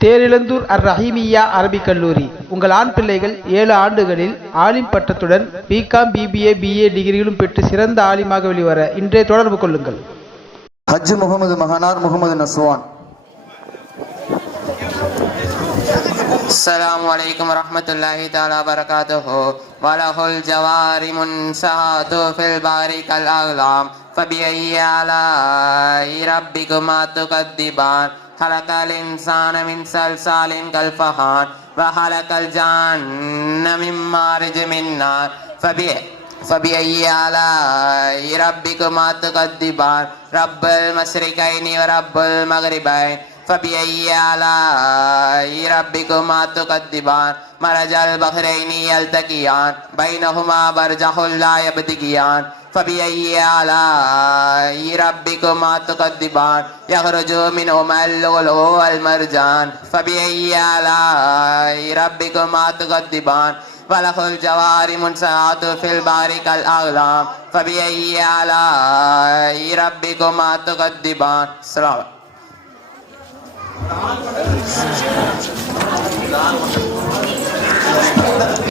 தேரிழந்தூர் அர் ரஹீமியா அரபிக் கல்லூரி உங்கள் ஆண் பிள்ளைகள் ஏழு ஆண்டுகளில் ஆலிம் பட்டத்துடன் பிகாம் பிபிஏ பிஏ டிகிரிகளும் பெற்று சிறந்த ஆலிமாக வெளிவர இன்றே தொடர்பு கொள்ளுங்கள் ஹஜ் முகமது மகனார் முகமது நஸ்வான் السلام عليكم ورحمة الله تعالى وبركاته وله الجوار منسهات في البحر كالأعلام فبأي آلاء ربكما تكذبان خلق الإنسان من صلصال كالفخار وخلق الجن من مارج من نار فبأي فبأي آلاء ربكما تكذبان رب المشرقين ورب المغربين فبأي آلاء ربكما تكذبان مرج البحرين يلتقيان بينهما برزخ لا يبتغيان فبأي آلاء ربكما تكذبان يخرج منهما اللؤلؤ والمرجان. فبأي آلاء ربكما تكذبان وله الجوار منسعات في البحر كالأعلام فبأي آلاء ربكما تكذبان السلام